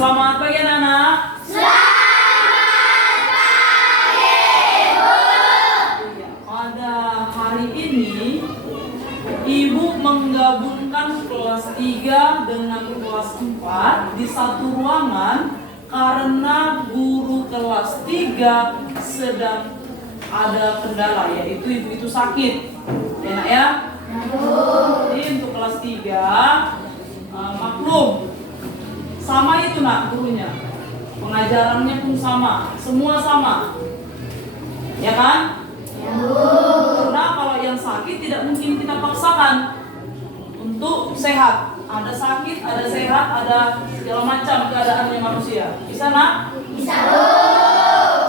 Selamat pagi anak-anak. Selamat pagi, Bu. Ya, pada hari ini Ibu menggabungkan kelas 3 dengan kelas 4 di satu ruangan karena guru kelas 3 sedang ada kendala, yaitu ibu itu sakit. Ya nak ya? Jadi untuk kelas 3 maklum. Sama itu nak gurunya. Pengajarannya pun sama, semua sama. Ya kan? Ya, Bu. Karena kalau yang sakit tidak mungkin kita paksakan untuk sehat. Ada sakit, ada sehat, ada segala macam keadaannya manusia. Bisa nak? Bisa, Bu.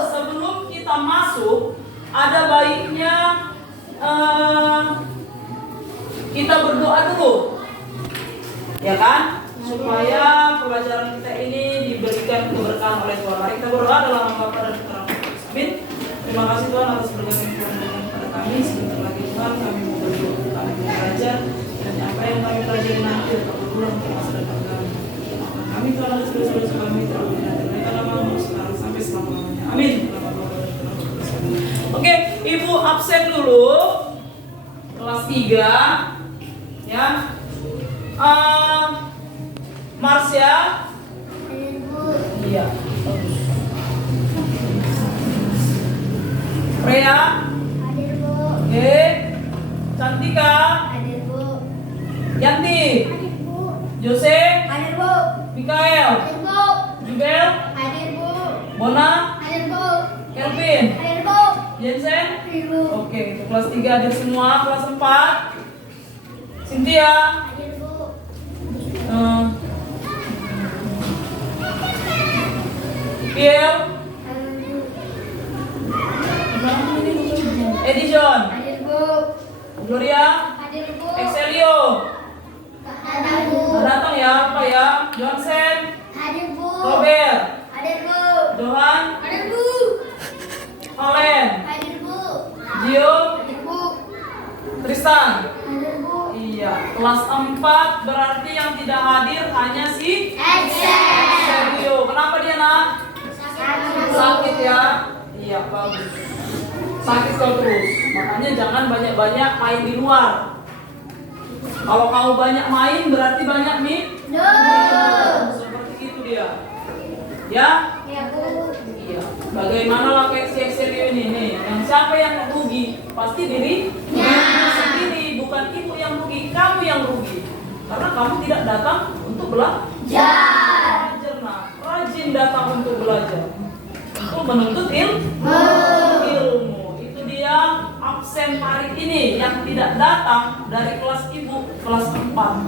Sebelum kita masuk, ada baiknya kita berdoa dulu. Ya kan? Supaya pelajaran kita ini diberikan keberkahan oleh Tuhan. Mari kita berdoa dalam nama Bapa dan Putra dan Roh Kudus. Amin. Terima kasih Tuhan atas berkatnya Tuhan pada kami. Sebentar lagi Tuhan kami mau berdoa, kami mau belajar, dan apa yang kami pelajari nanti tetap berulang untuk masa depan kami. Kami Tuhan atas dosa-dosa kami terlalu dan mereka lama sekarang sampai selama-lamanya. Amin. Dalam nama Bapa dan Putra dan Roh Kudus. Amin. Oke, Ibu absen dulu kelas 3 ya. Marsya. Hadir, Bu. Iya, bagus. Freya. Hadir, Bu. Oke. Cantika. Hadir, Bu. Yanti. Hadir, Bu. Jose. Hadir, Bu. Mikael. Hadir, Bu. Jubel. Hadir, Bu. Bona. Hadir, Bu. Kelvin. Hadir, Bu. Jensen. Hadir, Bu. Oke, untuk kelas 3 hadir semua. Kelas 4 Cynthia. Hadir, Bu. Piel. Hadir, Bu. Edison. Hadir, Bu. Gloria. Hadir, Bu. Excelio. Hadir, Bu. Datang ya, apa ya? Johnson. Hadir, Bu. Robert. Hadir, Bu. Johan. Hadir, Bu. Olen. Hadir, Bu. Gio. Hadir, Bu. Tristan. Hadir, Bu. Iya, kelas 4 berarti yang tidak hadir hanya si Excel. Sergio. Kenapa dia nak? Sakit ya? Iya, bagus. Sakit kau terus. Makanya jangan banyak-banyak main di luar. Kalau kamu banyak main berarti banyak No. seperti itu dia. Ya? Ya, Bu. Iya. Bagaimana lah kayak si Sergio ini nih? Yang siapa yang rugi? Pasti dirinya sendiri, bukan ibu yang rugi, kamu yang rugi. Karena kamu tidak datang untuk belajar. Nah, rajin datang untuk belajar. Untuk menuntut ilmu. Itu dia absen hari ini yang tidak datang dari kelas ibu kelas 4,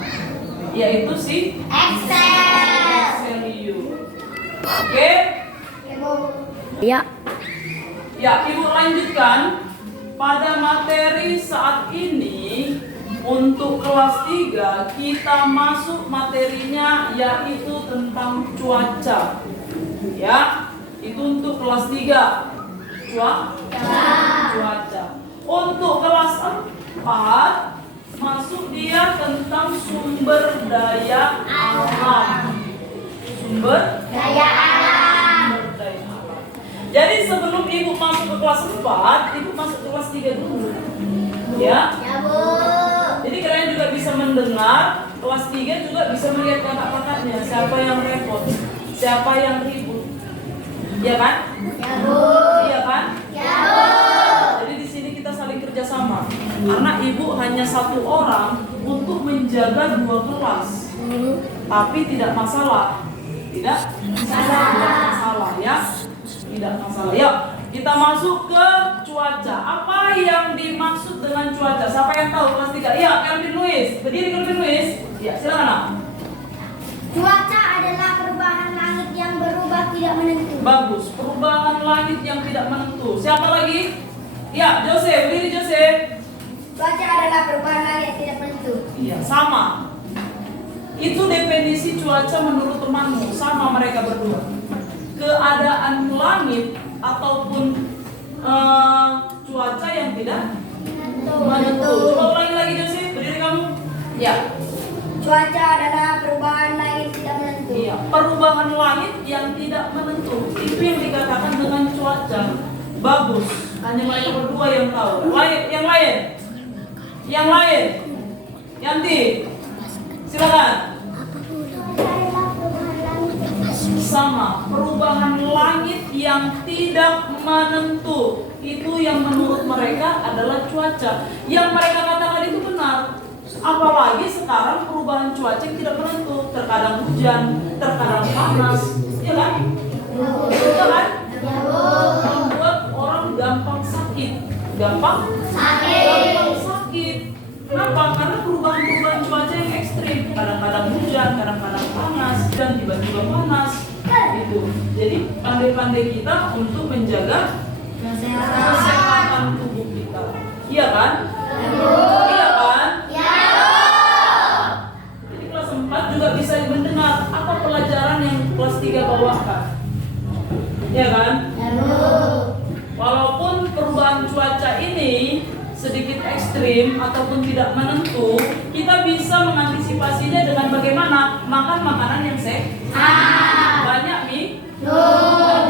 yaitu si Excel. Oke? Ya, Bu. Ya, Ya, Ibu lanjutkan pada materi saat ini. Untuk kelas 3 kita masuk materinya yaitu tentang cuaca. Ya, itu untuk kelas 3. Cuaca. Untuk kelas 4 masuk dia tentang sumber daya alam. Sumber Daya alam. daya alam. Jadi sebelum Ibu masuk ke kelas 4, Ibu masuk ke kelas 3 dulu. Ya. Ya, Bu. Jadi kalian juga bisa mendengar, kelas 3 juga bisa melihat kakak-kakaknya, siapa yang repot, siapa yang ribut. Iya kan? Ya, Bu. Iya kan? Ya, Bu. Jadi di sini kita saling kerjasama. Karena ibu hanya satu orang untuk menjaga 2 kelas. Tapi tidak masalah. Tidak masalah ya. Tidak masalah. Yuk, kita masuk ke cuaca. Apa yang dimaksud dengan cuaca? Siapa yang tahu kelas 3? Iya, Kelvin Luis. Berdiri Kelvin Luis. Ya, silakan nak. Cuaca adalah perubahan langit yang berubah tidak menentu. Bagus. Perubahan langit yang tidak menentu. Siapa lagi? Ya, Jose. Berdiri Jose. Cuaca adalah perubahan langit yang tidak menentu. Iya, sama. Itu definisi cuaca menurut temanmu, sama mereka berdua. Keadaan langit ataupun cuaca yang tidak menentu. Coba ulangi lagi Jose, berdiri kamu. Ya. Cuaca adalah perubahan langit tidak menentu. Iya. perubahan langit yang tidak menentu. Itu yang dikatakan dengan cuaca bagus. Hanya mereka berdua yang tahu. Yang lain. Yanti, silakan. Sama, perubahan langit yang tidak menentu. Itu yang menurut mereka adalah cuaca. Yang mereka katakan itu benar. Apalagi sekarang perubahan cuaca yang tidak menentu. Terkadang hujan, terkadang panas. Ya kan? Betul kan? Membuat orang gampang sakit. Gampang sakit. Kenapa? Karena perubahan cuaca yang ekstrim. Kadang-kadang hujan, kadang-kadang panas, dan tiba-tiba panas. Itu. Jadi pandai-pandai kita untuk menjaga kesehatan tubuh kita. Iya kan? Iya kan? Jadi kelas 4 juga bisa mendengar apa pelajaran yang kelas 3 bawakan. Iya kan? Walaupun perubahan cuaca ini sedikit ekstrim ataupun tidak menentu, kita bisa mengantisipasinya dengan bagaimana? Makan makanan yang sehat, banyak minum,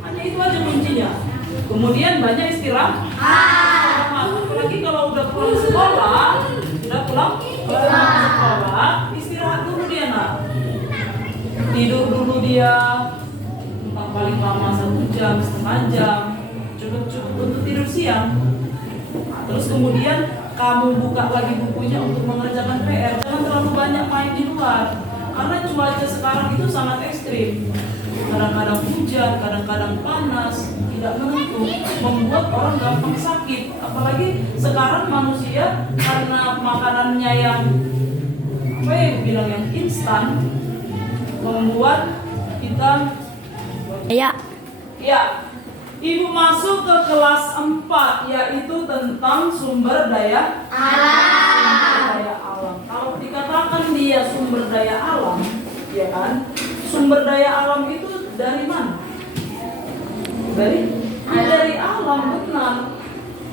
hanya itu aja kuncinya. Kemudian banyak istirahat. Apalagi kalau udah pulang sekolah, istirahat dulu dia nak. Tidur dulu dia, paling lama 1 jam, setengah jam, cukup untuk tidur siang. Terus kemudian kamu buka lagi bukunya untuk mengerjakan PR. Jangan terlalu banyak main di luar, karena cuaca sekarang itu sangat ekstrim. Kadang-kadang hujan, kadang-kadang panas, tidak menentu, membuat orang gampang sakit. Apalagi sekarang manusia karena makanannya yang yang instan, membuat kita Ibu masuk ke kelas 4, yaitu tentang sumber daya alam. Kalau dikatakan dia sumber daya alam, ya kan? Sumber daya alam itu dari mana? Dari alam, benar.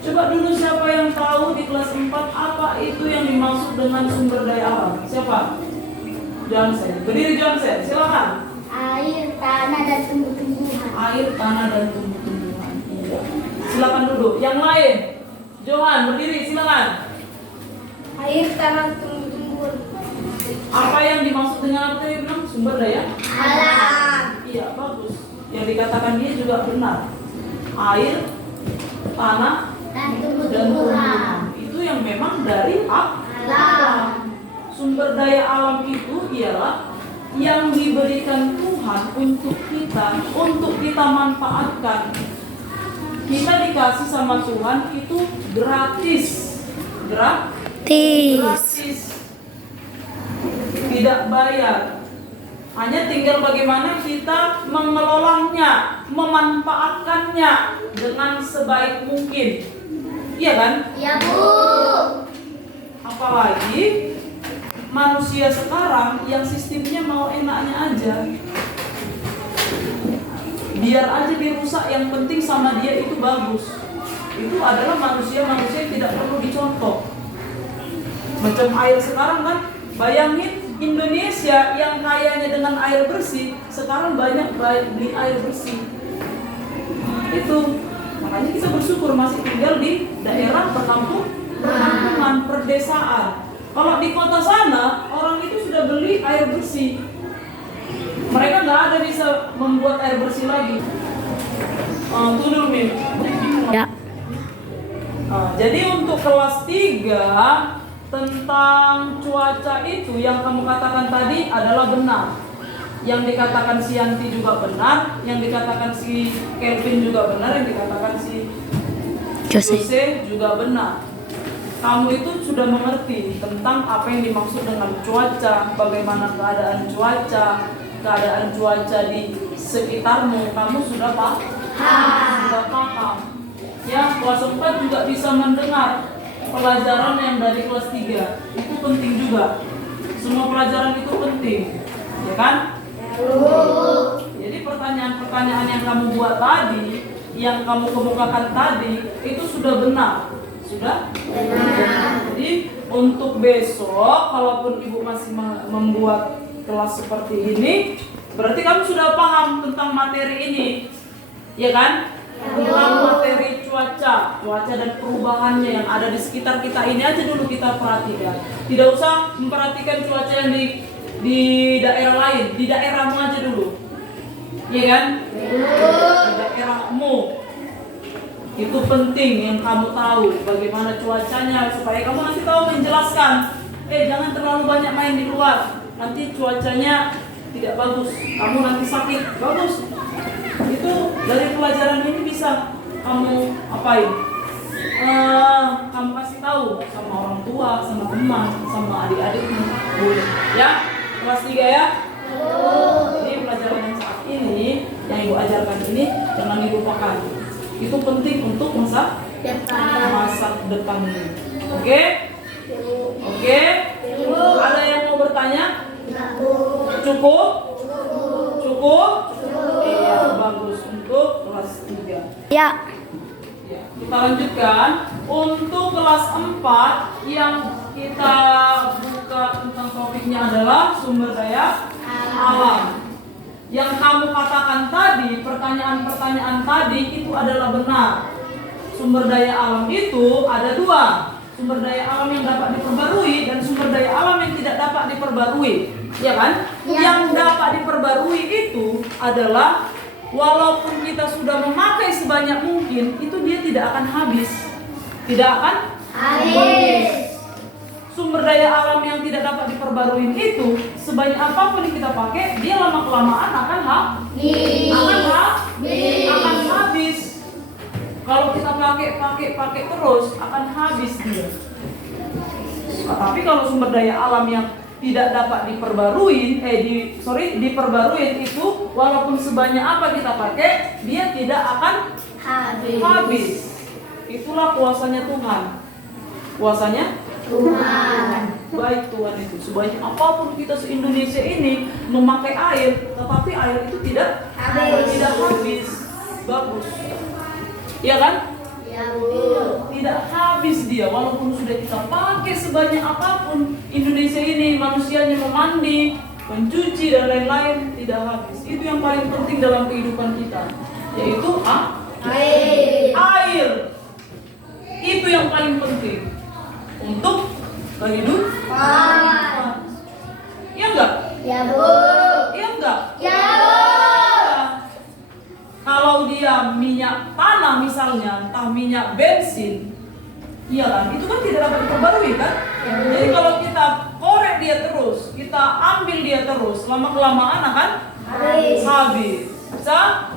Coba dulu siapa yang tahu di kelas 4 apa itu yang dimaksud dengan sumber daya alam? Siapa? Johnson. Berdiri Johnson, silakan. Air, tanah, dan tumbuh-tumbuhan. Air, tanah, dan tumbuh-tumbuhan. Silakan duduk. Yang lain, Johan berdiri, silakan. Air, tanah, tumbuh-tumbuhan. Apa yang dimaksud dengan apa yang bilang sumber daya Alam. Iya, bagus. Yang dikatakan dia juga benar. Air, tanah, Dan dan tumbuh-tumbuhan. tumbuhan. Itu yang memang dari Alam. Sumber daya alam itu ialah yang diberikan Tuhan untuk kita manfaatkan. Kita dikasih sama Tuhan itu gratis. Tidak bayar. Hanya tinggal bagaimana kita mengelolanya, memanfaatkannya dengan sebaik mungkin. Iya kan? Ya, Bu. Apalagi manusia sekarang yang sistemnya mau enaknya aja. Biar aja dirusak, yang penting sama dia itu bagus. Itu adalah manusia-manusia yang tidak perlu dicontoh. Macam air sekarang kan, bayangin Indonesia yang kayanya dengan air bersih, sekarang banyak beli air bersih. Itu makanya kita bersyukur masih tinggal di daerah perkampungan, perdesaan. Kalau di kota sana, orang itu sudah beli air bersih. Mereka nggak ada bisa membuat air bersih lagi. Itu dulu, Min. Ya. Jadi untuk kelas 3 tentang cuaca itu yang kamu katakan tadi adalah benar. Yang dikatakan si Yanti juga benar, yang dikatakan si Kelvin juga benar, yang dikatakan si Jose juga benar. Kamu itu sudah mengerti tentang apa yang dimaksud dengan cuaca, bagaimana keadaan cuaca di sekitarmu. Kamu sudah paham. Ya, kelas 4 juga bisa mendengar pelajaran yang dari kelas 3. Itu penting juga. Semua pelajaran itu penting. Ya kan? Jadi pertanyaan-pertanyaan yang kamu buat tadi, yang kamu kemukakan tadi, itu sudah benar. Sudah? Jadi untuk besok, kalaupun ibu masih membuat kelas seperti ini, berarti kamu sudah paham tentang materi ini, ya kan? Tentang materi cuaca dan perubahannya yang ada di sekitar kita ini aja dulu kita perhatikan. Tidak usah memperhatikan cuaca yang di daerah lain, di daerahmu aja dulu, ya kan? Di daerahmu. Itu penting yang kamu tahu bagaimana cuacanya supaya kamu nanti tahu menjelaskan. Jangan terlalu banyak main di luar. Nanti cuacanya tidak bagus. Kamu nanti sakit. Bagus. Itu dari pelajaran ini bisa kamu apain? Kamu kasih tahu sama orang tua, sama teman, sama adik-adikmu. Boleh. Ya? Kelas 3 ya? Jadi pelajaran yang saat ini yang Ibu ajarkan ini jangan dilupakan. Itu penting untuk masa depan ini. Oke? Oke? Ada yang mau bertanya? Cukup? Cukup? Iya, bagus untuk kelas 3. Ya. Kita lanjutkan untuk kelas 4 yang kita buka tentang topiknya adalah sumber daya alam. Yang kamu katakan tadi, pertanyaan-pertanyaan tadi itu adalah benar. Sumber daya alam itu ada 2. Sumber daya alam yang dapat diperbarui dan sumber daya alam yang tidak dapat diperbarui. Ya kan? Ya. Yang dapat diperbarui itu adalah walaupun kita sudah memakai sebanyak mungkin, itu dia tidak akan habis. Tidak akan habis. Sumber daya alam yang tidak dapat diperbarui itu sebanyak apapun yang kita pakai, dia lama-kelamaan akan habis. Kalau kita pakai terus akan habis dia. Tapi kalau sumber daya alam yang tidak dapat diperbarui, diperbarui itu walaupun sebanyak apa kita pakai, dia tidak akan habis. Itulah kuasanya Tuhan. Kuasanya Tuhan. Baik Tuhan itu sebanyak apapun kita se-Indonesia ini memakai air, tetapi air itu tidak habis. Bagus. Iya kan? Ya, Bu. Tidak habis dia walaupun sudah kita pakai sebanyak apapun. Indonesia ini manusianya memandi, mencuci dan lain-lain tidak habis. Itu yang paling penting dalam kehidupan kita, yaitu air. Itu yang paling penting untuk kehidupan. Iya enggak? Ya, Bu. Iya enggak? Ya, Bu. Kalau dia minyak tanah misalnya, entah minyak bensin, iya kan? Itu kan tidak dapat diperbarui kan? Jadi kalau kita korek dia terus, kita ambil dia terus, lama-kelamaan akan habis. Bisa?